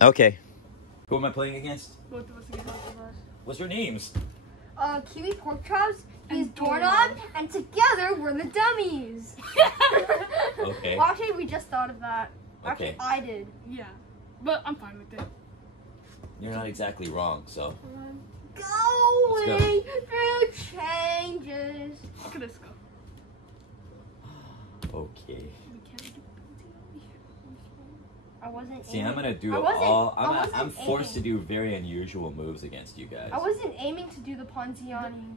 Okay. Who am I playing against? Both of us again. What's your names? Kiwi Porkchop, he's Doorknob, and together we're the dummies. Okay. Well, actually, we just thought of that. Okay. Actually, I did. Yeah, but I'm fine with it. You're not exactly wrong, so. Going through changes. Look at this go. Okay. We can't do I wasn't. See, aiming. I'm gonna do I it wasn't- all. I wasn't I'm forced to aiming. do very unusual moves against you guys. I wasn't aiming to do the Ponziani.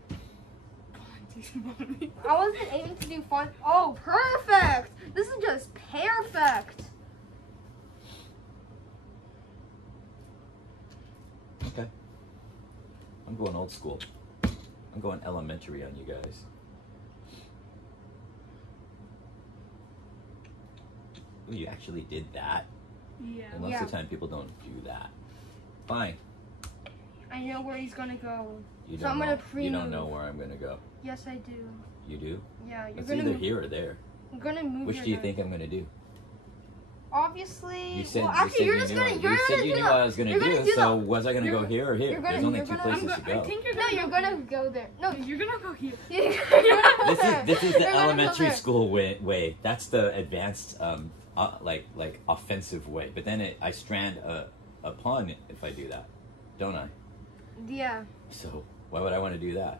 it. I wasn't aiming to do fun. Oh, perfect! This is just perfect. Okay. I'm going old school. I'm going elementary on you guys. Ooh, you actually did that? Yeah. And most of the time people don't do that. Fine. I know where he's gonna go. You So don't I'm know. gonna pre-move. You don't know where I'm gonna go. Yes, I do. You do? Yeah, you're It's gonna either move. here or there. I'm gonna move. Which your do you nose. think I'm gonna do? Obviously. You said, well, actually, you're just gonna. you You're said gonna you do knew what I was gonna you're gonna do, do so the- was I gonna go you're- here or here? you're gonna- There's only you're two gonna- places to I go. think you're No, gonna. you're gonna go there. No, You're gonna go here. you're gonna go there. This is You're the gonna go elementary there. school way. That's the advanced, like offensive way. But then I strand a pawn if I do that, don't I? Yeah. So why would I want to do that?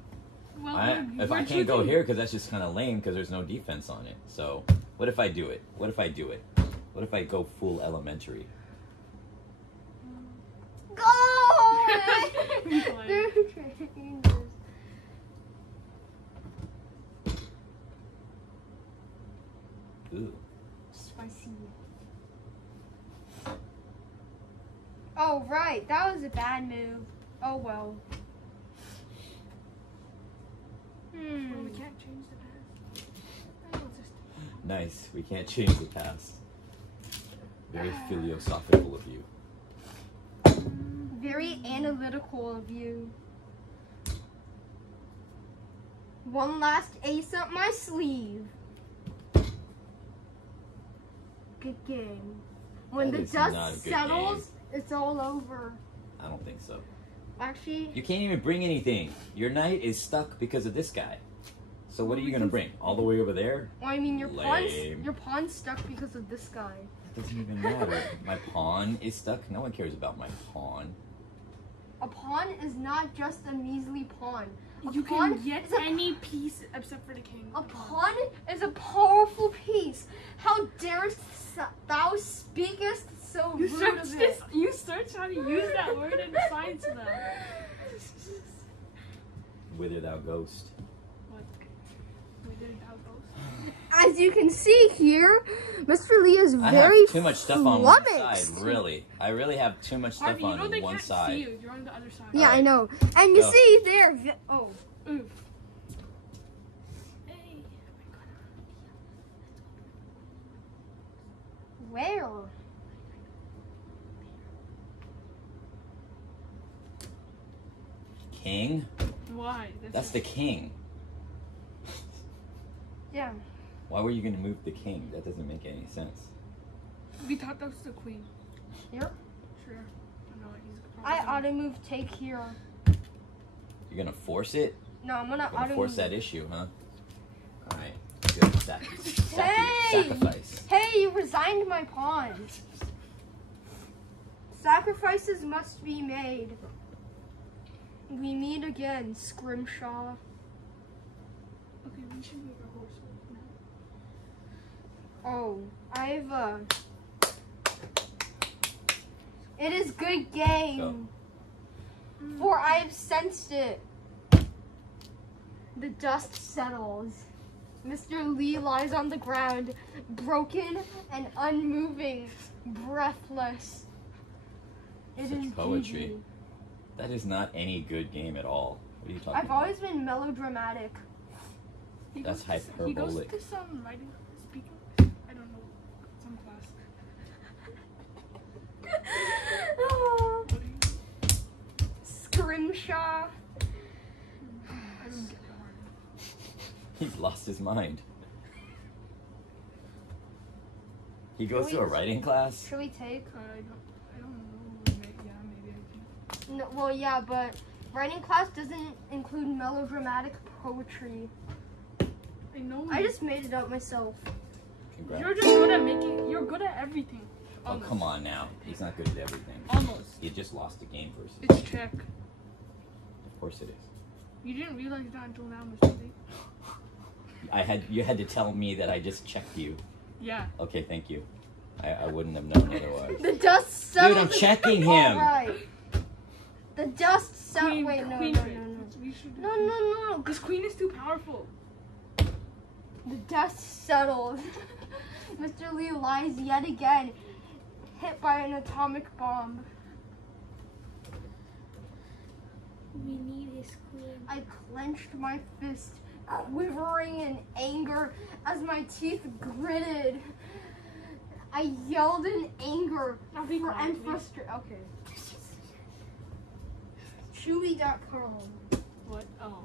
Well, If I can't go here, because that's just kind of lame, because there's no defense on it. So what if I do it? What if I do it? What if I go full elementary? Go! Fine. Through changes. Ooh. Spicy. Oh, right. That was a bad move. Oh, well. Well, we can't change the past. I know it's just. Nice. We can't change the past. Very philosophical of you. Very analytical of you. One last ace up my sleeve. Good game. When That the is not a dust good settles, it's all over. I don't think so. Actually, You can't even bring anything. Your knight is stuck because of this guy. So what are you gonna bring? All the way over there? well, I mean, Lame. your pawn's stuck because of this guy. That doesn't even matter. My pawn is stuck. No one cares about my pawn. A pawn is not just a measly pawn. A You pawn can get is a any piece except for the king. A pawn is a powerful piece. How darest thou speakest so You rude search of this. it? You search how to use that word in science though. Whither thou ghost. What? Where did that go? As you can see here, Mr. Lee is I very have too much stuff on one flummoxed. side, really. I really have too much stuff Harvey, you know on they one can't side. see you. You're on the other side. Yeah, I Alright. know. And you Go. see there. Oh, Oof. Hey. where? King? Why? That's the king. Yeah. Why were you going to move the king? That doesn't make any sense. We thought that was the queen. Yep. Sure. No, he's I probably auto move take here. You're going to force it? No, I'm gonna You're going auto to force move. that issue, huh? Alright. Good. Hey! Sacrifice. Hey, you resigned my pawn. Sacrifices must be made. We meet again, Scrimshaw. Okay, we should move our horse now. Oh, I've It is good game. For I have sensed it. The dust settles. Mr. Lee lies on the ground, broken and unmoving, breathless. It Such is poetry. GG. That is not any good game at all. What are you talking I've about? always been melodramatic. He That's goes to- He goes hyperbolic. to some writing, speaking, I don't know, some class. What are you? Scrimshaw. I don't get the word. He's lost his mind. He goes to a writing class? Should we take? I don't know. No, well, yeah, but writing class doesn't include melodramatic poetry. I know. I just made it up myself. Congrats. You're just good at making. You're good at everything. Oh, Almost. come on now. He's not good at everything. Almost. He just lost a game versus. It's check. Of course it is. You didn't realize that until now, Mr. Lee. You had to tell me that I just checked you. Yeah. Okay, thank you. I wouldn't have known otherwise. The dust settles. Dude, I'm checking him. Alright. The dust settles. Queen, Wait, no, queen no, trade. no, no. We should do No, no, no. This queen is too powerful. The dust settles. Mr. Lee lies yet again, hit by an atomic bomb. We need his queen. I clenched my fist, quivering in anger as my teeth gritted. I yelled in anger Now be quiet, and please. frustration. Okay. Chewy.com. What? Oh.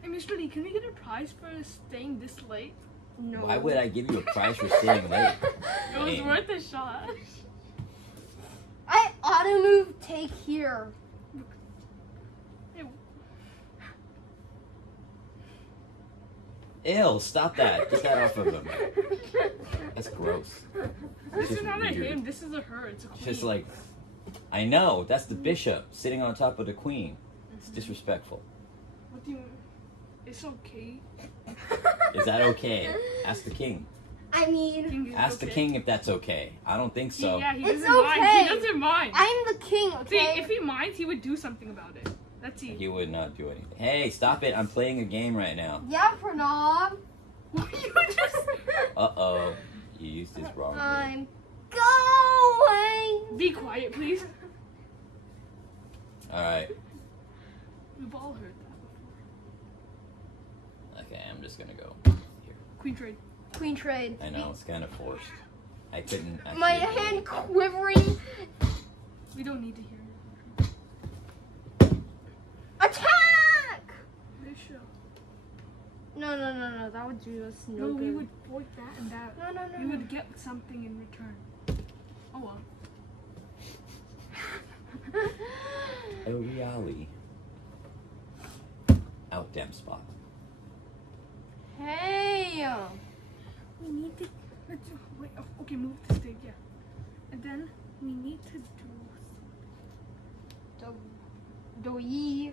Hey, Mr. Lee, can we get a prize for staying this late? No. Why would I give you a prize for staying late? It was Dang. worth a shot. I auto move take here. Ew, stop that. Get that off of him. That's gross. This just is not weird. a him. This is a her. It's a queen. Just like, I know, that's the bishop sitting on top of the queen. It's disrespectful. What do you? It's okay. Is that okay? Ask the king. I mean, King is Ask the okay. king if that's okay. I don't think so. Yeah, he It's doesn't mind. okay. He doesn't mind. I'm the king, See, okay? if he minds, he would do something about it. Let's see. He would not do anything. Hey, stop it. I'm playing a game right now. Yeah, Pranav. You just Uh-oh. You used this wrong way. I'm going. be quiet, please. Alright. We've all heard that Okay, I'm just gonna go. before. Queen trade. Queen trade. I know, it's kind of forced. I couldn't actually... My hand quivering. We don't need to hear it. Attack! Bishop. No, no, no, no. That would do us no, No, good. we would void that and that. No, no, no. We no. would get something in return. Oh well. O'Reilly. Out damn spot. Hey. We need to. Let's wait. Okay, move this thing. Yeah. And then we need to do. Doi.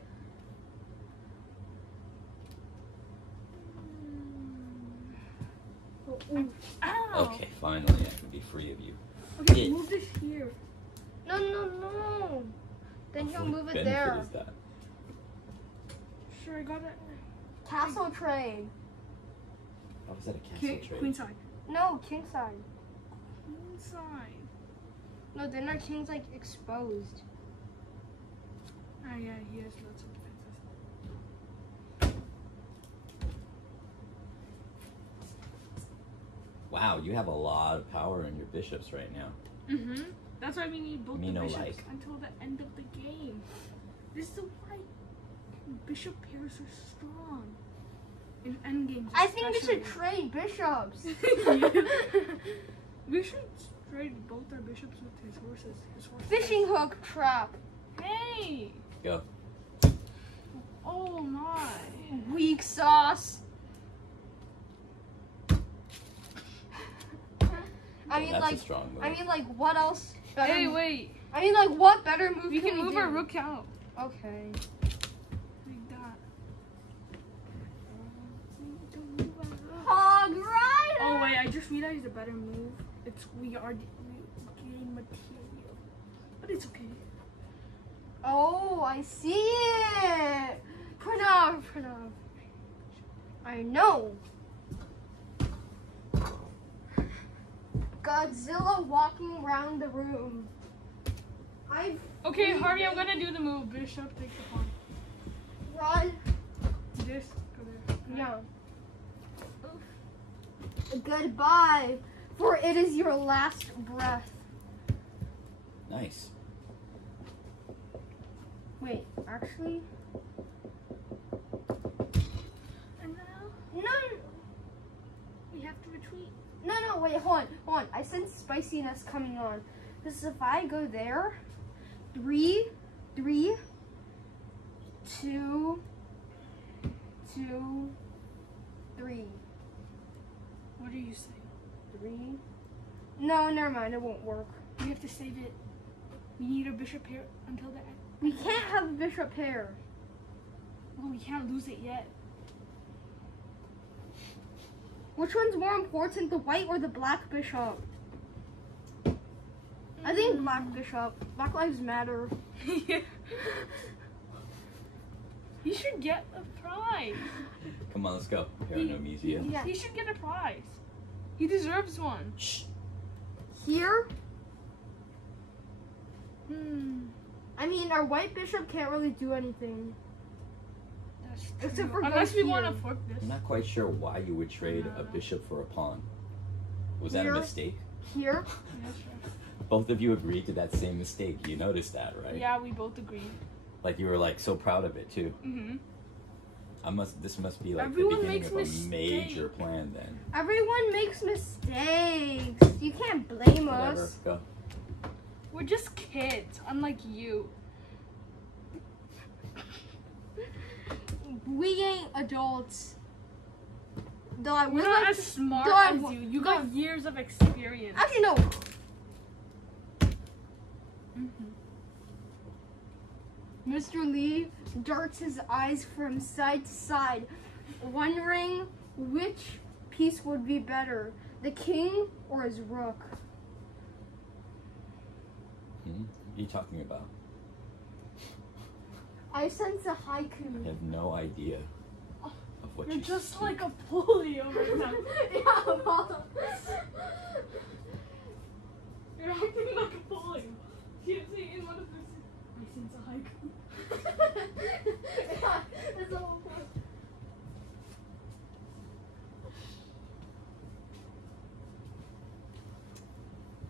Ow! Okay, finally I can be free of you. Okay, Yeah. move this here. No, no, no. Then he'll What move it benefit there. is that? Sure, I got it. Castle trade. How was that a castle trade? Queen side. No, king side. Queen side. No, then our king's like exposed. Ah, yeah, he has lots of defenses. Wow, you have a lot of power in your bishops right now. Mm-hmm. That's why we need both Me the no bishops like. until the end of the game. This is why bishop pairs are strong. In endgames, I think we especially. should trade bishops. We should trade both our bishops with his horses. Fishing hook trap. Hey! Go. Oh my! Weak sauce. I mean, That's like, a strong move. I mean, like, what else? Better Hey, wait! I mean, like, what better move We can we move do? our rook out Okay. like that. Don't move our rook. Hog rider. Oh wait, I just realized a better move. It's we are getting material, but it's okay. Oh, I see it. Pranav. I know. Godzilla walking around the room. Okay, Harvey, I'm gonna do the move. Bishop, take the pawn. Run. This, go there. No. Goodbye, for it is your last breath. Nice. Wait, actually, And now no, we have to retreat. no, wait, hold on. I sense spiciness coming on. Because if I go there, 3, 3, 2, 2, 3. What are you saying? 3. No, never mind. It won't work. We have to save it. We need a bishop here until the end. We can't have a bishop pair. Well, we can't lose it yet. Which one's more important, the white or the black bishop? I think black bishop. Black lives matter. He should get a prize. Come on, let's go. Paranomisia. Yeah. He should get a prize. He deserves one. Shh. Here, I I mean, our white bishop can't really do anything. That's Except true. for Unless we here. want to fork this. I'm not quite sure why you would trade a No. bishop for a pawn. Was that a Here. mistake? Here, Yeah, sure. Both of you agreed to that same mistake. You noticed that, right? Yeah, we both agree. Like you were like so proud of it too. Mm-hmm. This must be like Everyone the beginning makes of a mistakes. major plan then. everyone makes mistakes. You can't blame Whatever. us. Go. We're just kids, unlike you. We ain't adults. Though I We're would not like as to- smart though I as wa- you. You though- got years of experience. Actually, no. Mr. Lee darts his eyes from side to side, wondering which piece would be better, the king or his rook. What are you talking about? I sense a I haiku. have no idea of what You're you just speak. like a polio right now. Yeah, Mom. You're acting like a polio. You see in one of this. I sense a haiku. Yeah, that's the whole point.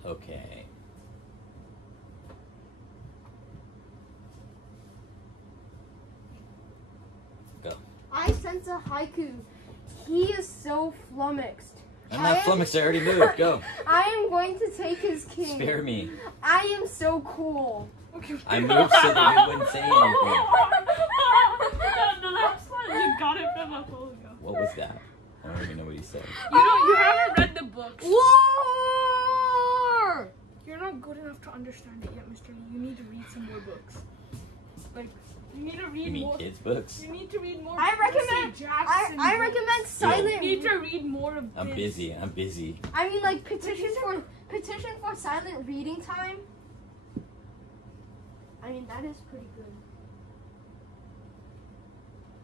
Okay. Go. I sense a haiku. He is so flummoxed. I'm not flummoxed. I already moved. Go. I am going to take his king. Spare me. I am so cool. Okay. I moved so that you wouldn't say anything. The last one, you got it from a polio. What was that? I don't even know what he said. You haven't read the books. War! You're not good enough to understand it yet, Mr. Lee. You need to read some more books. Like, you need to read You mean more. kids' books? You need to read more. I recommend. Percy Jackson I books. recommend silent. You need to read more of I'm this. busy. I'm busy. I mean, like petition for silent reading time. I mean, that is pretty good.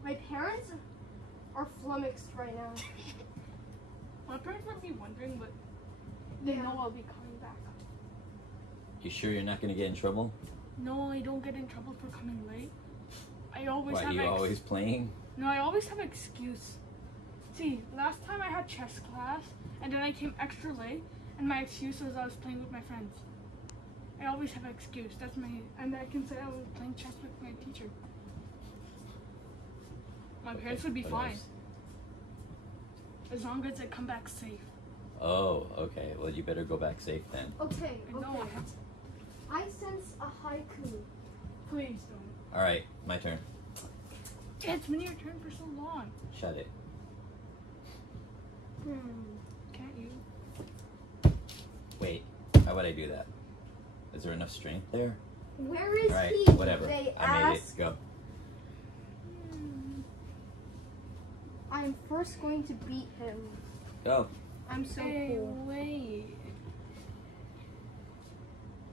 My parents are flummoxed right now. My parents might be wondering, but they know I'll be coming back. You sure you're not gonna get in trouble? No, I don't get in trouble for coming late. I always Why, have you always playing? No, I always have an excuse. See, last time I had chess class, and then I came extra late, and my excuse was I was playing with my friends. I always have an excuse. That's my, and I can say I was playing chess with my teacher. My parents would be What fine, else? as long as I come back safe. Oh, okay. Well, you better go back safe then. Okay, I know okay. I have to. I sense a haiku. Please don't. All right, my turn. It's been your turn for so long. Shut it. Can't you? Wait. How would I do that? Is there enough strength there? Where is All right, he? whatever. They I made it. ask. Go. I'm first going to beat him. Go. I'm so Hey, cool. wait.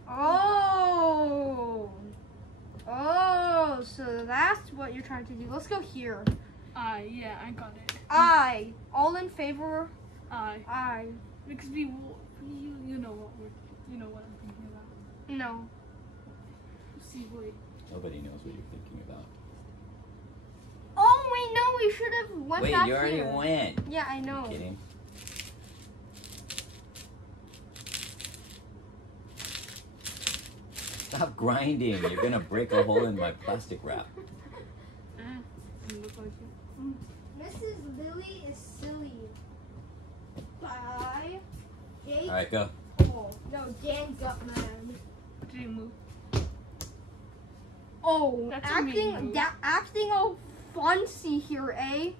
Oh. Oh, so that's what you're trying to do. Let's go here. Yeah, I got it. I. All in favor? I. I. Because you know what I'm thinking about. No. See, wait. Nobody knows what you're thinking about. Oh, wait, no, we should have went Wait, back you already here. went. Yeah, I know. Kidding. Stop grinding. You're gonna break a hole in my plastic wrap. Look like it. Mrs. Lily is silly. 5, 8, All right, go. 4, Oh, no, Dan got mad. Did he move? Oh, That's a mean move. acting all fancy here, eh?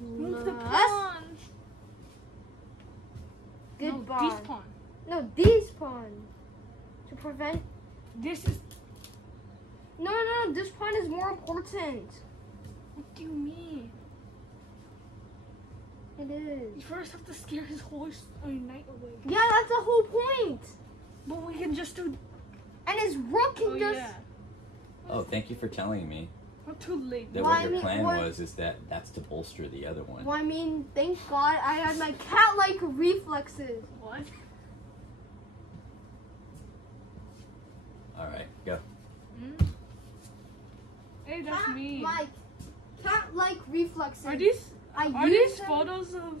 Move the Yes. pawn. Goodbye. No, this pawn. No, these pawn. To prevent. This is. No, this pawn is more important. What do you mean? It is. You first have to scare his horse or knight away. Yeah, that's the whole point. But we can just do. And his rook can Oh just. yeah. Oh, thank you for telling me Not too late. that Well, what I your mean, plan what- was is that's to bolster the other one. Well, I mean, thank God I had my cat-like reflexes. What? All right, go. Hey, that's me. My cat-like reflexes. Are these I are use these them- photos of?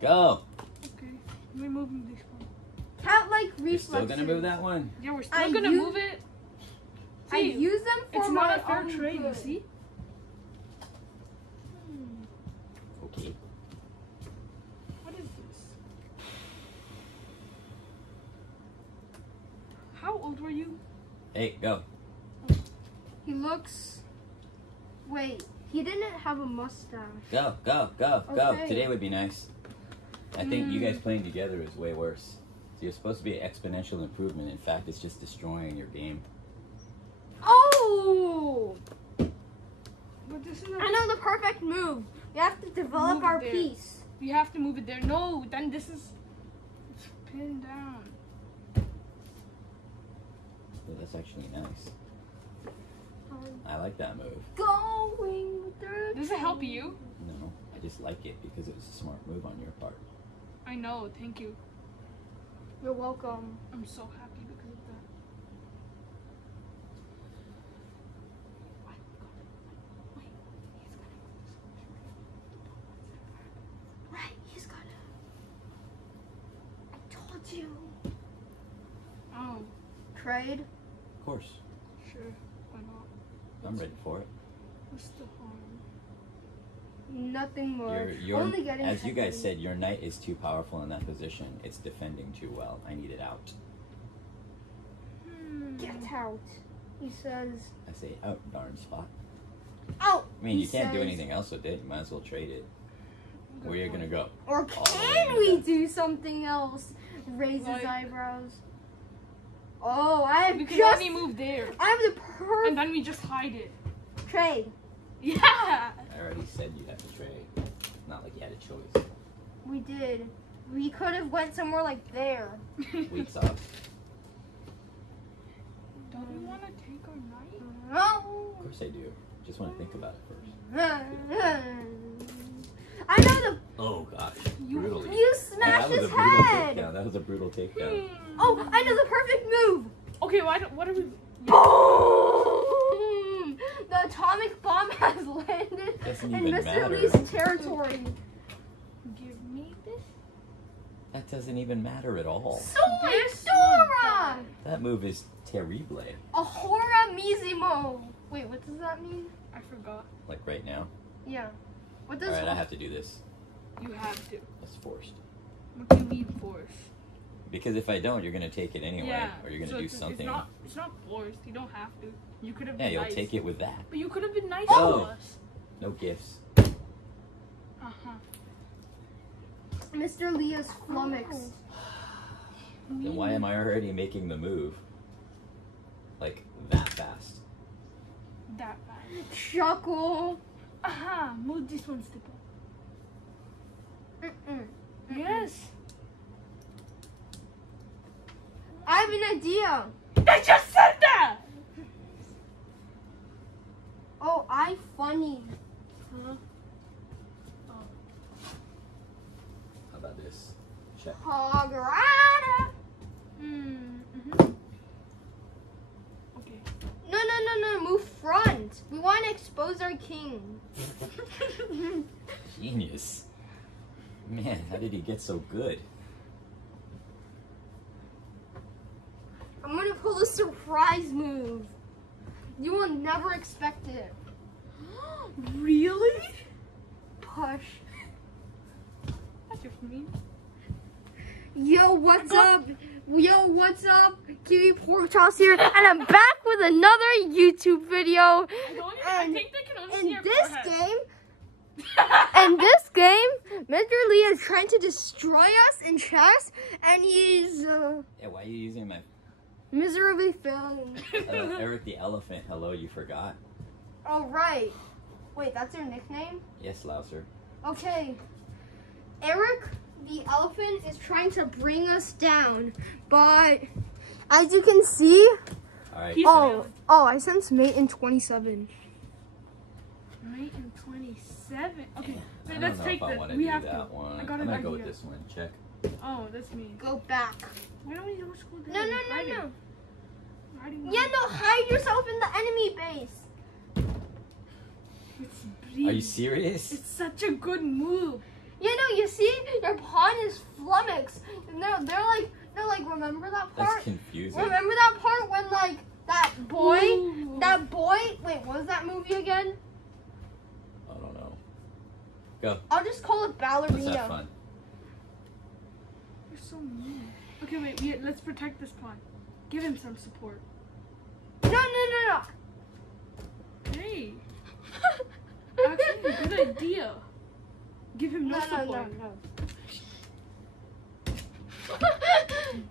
Go. Okay, we're moving this one. cat-like You're reflexes? still gonna move that one? Yeah, we're still I gonna use- move it. I See, use them for it's my not a fair own trade. You good. see? Okay. What is this? How old were you? Hey, go. He looks. Wait, he didn't have a mustache. Go. Okay. Today would be nice. I think you guys playing together is way worse. So you're supposed to be an exponential improvement. In fact, it's just destroying your game. Oh! But this is. I know the perfect move. We have to develop Move our there. piece. You have to move it there. No, then this is. It's pinned down. Oh, that's actually nice. I like that move. Going through. Does it help you? No, I just like it because it was a smart move on your part. I know. Thank you. You're welcome. I'm so happy because of that. Right, he's gonna. I told you. Oh, Trade. Of course, sure. Why not? I'm ready for it. What's the harm? Nothing more. Your Only getting as you guys second. said, your knight is too powerful in that position. It's defending too well. I need it out. Get out. He says. I say out, darn spot. Out. I mean, he you can't do says. anything else with it. You might as well trade it. Where are you gonna go? Or All the way can to we that. do something else? Raise his Like- eyebrows. Oh, I have We can just. only move there, I have the and perfect then we just hide it. trade. Yeah. I already said you have to trade. Not like you had a choice. We did. We could have went somewhere like there. Weeks off. Don't you want to take our knight? No. Of course I do. Just want to think about it first. I know the. Oh gosh, You- brutally. You Oh, smashed that was his a brutal head. takedown. That was a brutal takedown. Oh, I know the perfect move. Okay, what are we? Boom! The atomic bomb has landed Doesn't in even Mr. matter. Lee's territory. Give me this. That doesn't even matter at all. Soy This Dora! That move is terrible. Ahora mismo. Wait, what does that mean? I forgot. Like right now. Yeah. What All does right, I have to do this. You have to. That's forced. What do you mean force? Because if I don't, you're gonna take it anyway, Yeah. or you're gonna so do it's something. It's not forced. You don't have to. You could have Yeah, been you'll nice. take it with that. But you could have been nice Oh. to us. No gifts. Uh-huh. Mr. Lee is flummoxed. Then why am I already making the move? Like that fast? That bad. Chuckle. Aha! Move this one step up. Mm-mm. Yes. I have an idea. I just said that! Oh, I funny. Huh? How about this? Check. Pagrada. Mm-hmm. Okay. No. Move front. We want to expose our king. Genius. Man, how did he get so good? I'm gonna pull a surprise move. You will never expect it. Really? Push. That's just mean. Yo, what's up? Yo, what's up? Kiwi Porkchop here, and I'm back with another YouTube video. I think they can only see In your this forehead. game, Mr. Lee is trying to destroy us in chess, and he's Yeah, why are you using my miserably failing. Eric the Elephant? Hello, you forgot? Oh, right. Wait, that's your nickname? Yes, Louser. Okay. Eric the Elephant is trying to bring us down, but as you can see, All right. He's I sense mate in 27. Mate in 27. Okay, I wait, don't let's know take if I this. want to We do have that to. one. I got I'm an gonna go with idea. this one. Check. Oh, that's me. Go back. Why don't we go to school? No. Riding Yeah, no, hide yourself in the enemy base. It's Are you brilliant. serious? It's such a good move. You know, you see, your pawn is flummoxed. And they're like, remember that That's part? confusing. Remember that part when, like, that boy, Ooh. wait, what was that movie again? I don't know. Go. I'll just call it Let's have Ballerina. fun. You're so mean. Okay, wait, let's protect this pawn. Give him some support. No. Hey. Actually, good idea. Give him no support.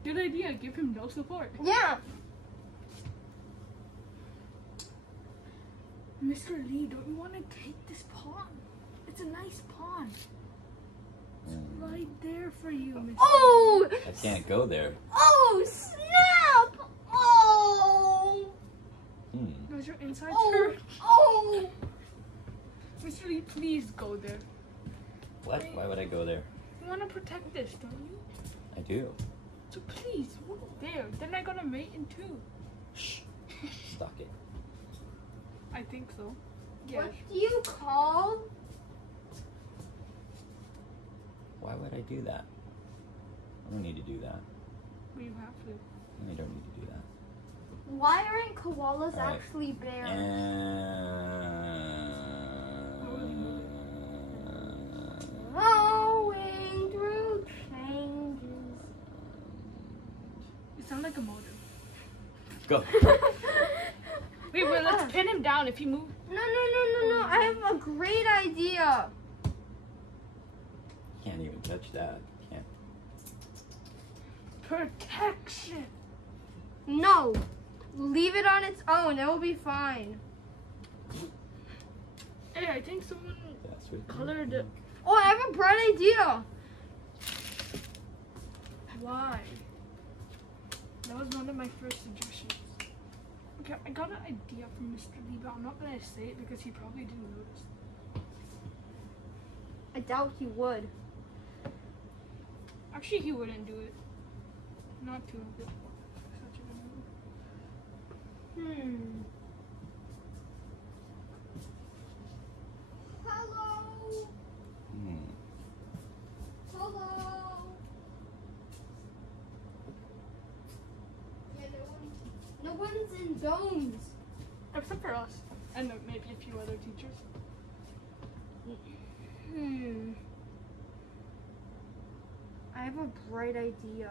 Good idea. Give him no support. Yeah. Mr. Lee, don't you want to take this pawn? It's a nice pawn. It's right there for you, Mr. Oh! I can't go there. Oh, snap! Oh! Does your insides Oh! hurt? Oh! Mr. Lee, please go there. What? Why would I go there? You want to protect this, don't you? I do. So please, move there. Then I got a mate in two. Shh. Stop it. I think so. Yeah. What do you call? Why would I do that? I don't need to do that. But you have to. I don't need to do that. Why aren't koalas Alright. actually bears? Going through changes. You sound like a motor. Go. Wait, let's pin him down if he moves. No. I have a great idea. Can't even touch that. Can't. Protection. No. Leave it on its own. It will be fine. Hey, I think someone That's what. colored it. Oh, I have a bright idea. Why? That was one of my first suggestions. Okay, I got an idea from Mr. Lee, but I'm not gonna say it because he probably didn't notice. I doubt he would. Actually, he wouldn't do it. Not too good. Such a good move. Hello. Hello. Yeah, no one's in domes. Except for us. And maybe a few other teachers. I have a bright idea.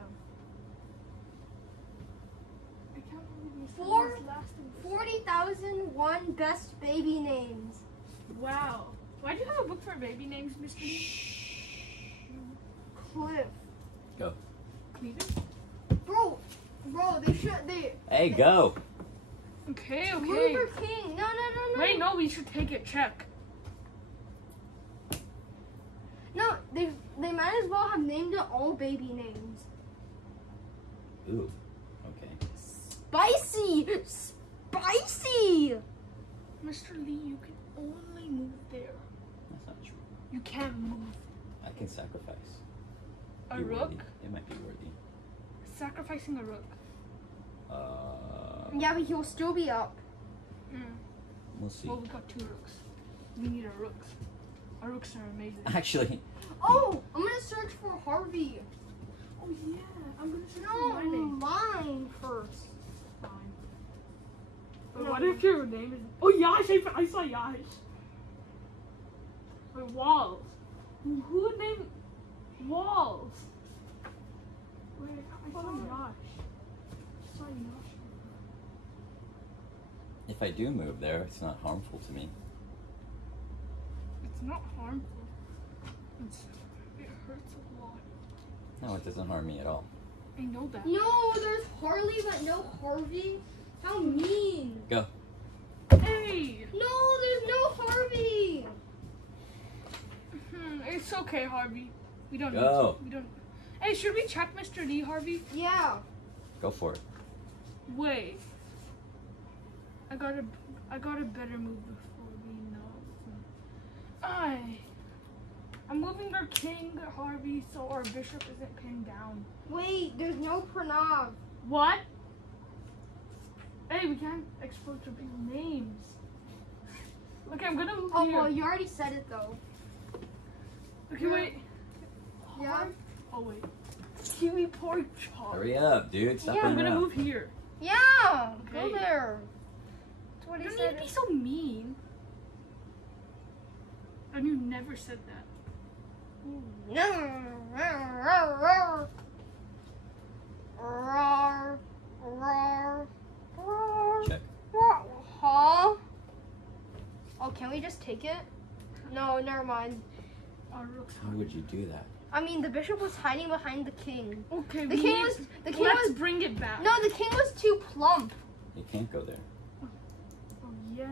I can't believe Mr. Four- Lee's lasting. 40,001 best baby names. Wow. Why do you have a book for baby names, Mr. Lee? Cliff. Go. Cleveland? Bro, they. Hey, go. Okay. Luther King. No. Wait, no, we should take it. Check. No, they might as well have named it all baby names. Ooh. Okay. Spicy! Mr. Lee, you can only move there. That's not true. You can't move. I can sacrifice. A Be rook? worthy. It might be worthy. Sacrificing a rook. Yeah, but he'll still be up. We'll see. Well, we got two rooks. We need our rooks. Our rooks are amazing. Actually, Oh, I'm gonna search for Harvey. Oh yeah, I'm gonna search No, for my name. mine first. Fine. But No. what if your name is? Oh Yash, I saw Yash. Wait, Walls. Who would name Walls? If I do move there, it's not harmful to me. It's not harmful. It hurts a lot. No, it doesn't harm me at all. I know that. No, there's Harley, but no Harvey. How mean. Go. Hey! No, there's no Harvey. It's okay, Harvey. We don't Go. need to. We don't. Hey, should we check Mr. Lee, Harvey? Yeah. Go for it. Wait. I got a better move before we know. I'm moving our king, Harvey, so our bishop isn't pinned down. Wait, there's no Pranav. What? Hey, we can't expose our people's names. Okay, I'm gonna move Oh, here. well, you already said it, though. Okay, wait. Yeah? Oh, wait. Kiwi Porkchop. Hurry up, dude. Stop Yeah, I'm running gonna around. move here. Yeah, Okay. go there. That's what You he don't need said. to be so mean. And you never said that. Check. Huh? Oh, can we just take it? No, never mind. Our rook's How would you do that? I mean, the bishop was hiding behind the king. Okay, The king was. let's was. bring it back. No, the king was too plump. You can't go there. Oh, yeah.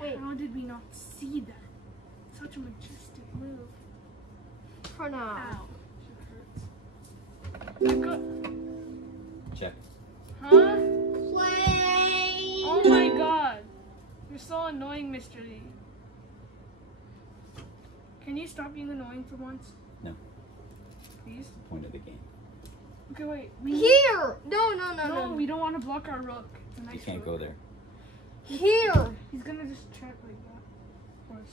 Wait, How did we not see that? Such a majestic move. Pranav. Ow. It hurts. I got... Check. Huh? Play. Oh my god. You're so annoying, Mr. Lee. Can you stop being annoying for once? No. Please? That's the point of the game. Okay, wait. Here. No. No, we don't want to block our rook. It's a nice You can't rook. go there. Here. He's gonna just check like that. Of course.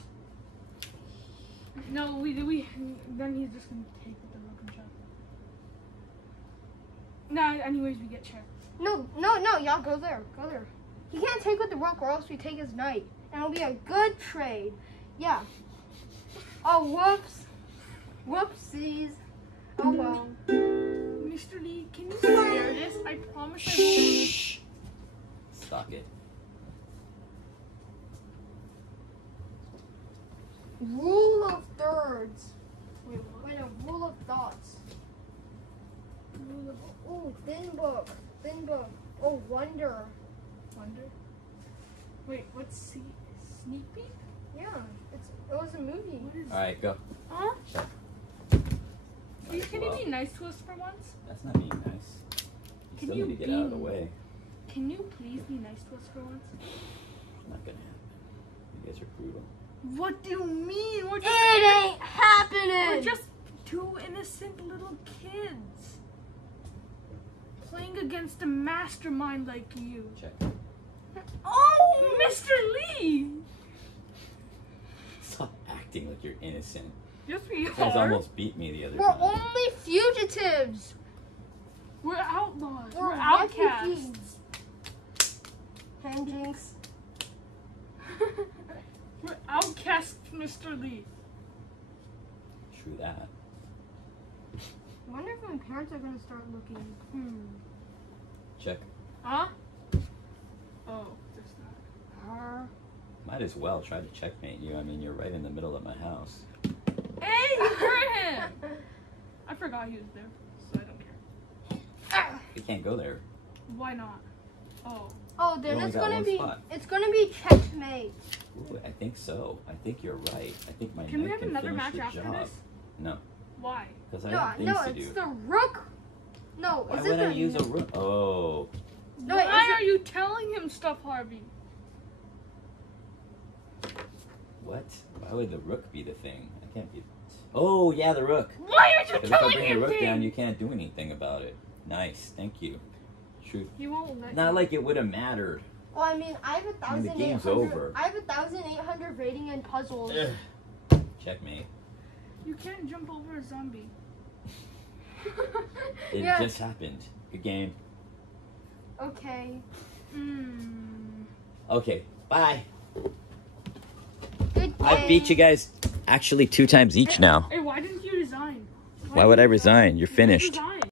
No, then he's just gonna take with the rook and check. Nah, anyways, we get checked. No. Y'all go there. Go there. He can't take with the rook, or else we take his knight, and it'll be a good trade. Yeah. Oh, whoops. Whoopsies. Oh well. Mr. Lee, can you spare this? I promise I won't. Shh. Stop it. Rule of thirds. Wait, what? Wait, a rule of thoughts. Oh, thin book. Oh, wonder. Wonder? Wait, what's sneak peek? Yeah, it was a movie. What is Alright, go. Huh? Check. Please, can Well, you be nice to us for once? That's not being nice. You Can still you need to get be- out of the way. Can you please be nice to us for once? Not gonna happen. You guys are brutal. What do you mean? We're just, It ain't happening. we're just two innocent little kids playing against a mastermind like you. Check. Oh, Mr. Lee! Stop acting like you're innocent. Yes, we You guys are. almost beat me the other We're time. only fugitives. We're outlaws. We're We're outcasts. refugees. Hand jinx. We're outcasts, Mr. Lee. True that. I wonder if my parents are gonna start looking. Check. Huh? Oh, there's that. Her. Might as well try to checkmate you. I mean, you're right in the middle of my house. Hey, you hurt him! I forgot he was there, so I don't care. You can't go there. Why not? Oh. Oh, then only it's got gonna one be. spot. It's gonna be checkmate. Ooh, I think so. I think you're right. I think my Can we knight have another finish match the after job. this? No, Why? because I No, have things no, to it's do. the rook. No, Why is would it I the? use a rook? Oh, No, Why is are you telling him stuff, Harvey? what? Why would the rook be the thing? I can't be. Oh, yeah, the rook. Why are you Because if I telling bring him the rook down, things? you can't do anything about it. Nice, thank you. True. He won't let Not you. like it would have mattered. Well, I mean, I have I mean, the 1,800. game's over. I have 1,800 rating in puzzles. Checkmate. You can't jump over a zombie. It Yeah. just happened. Good game. Okay. Okay, bye. Good I beat you guys actually 2 times each now. Hey, why didn't you resign? Why would I resign? You're finished. Resign.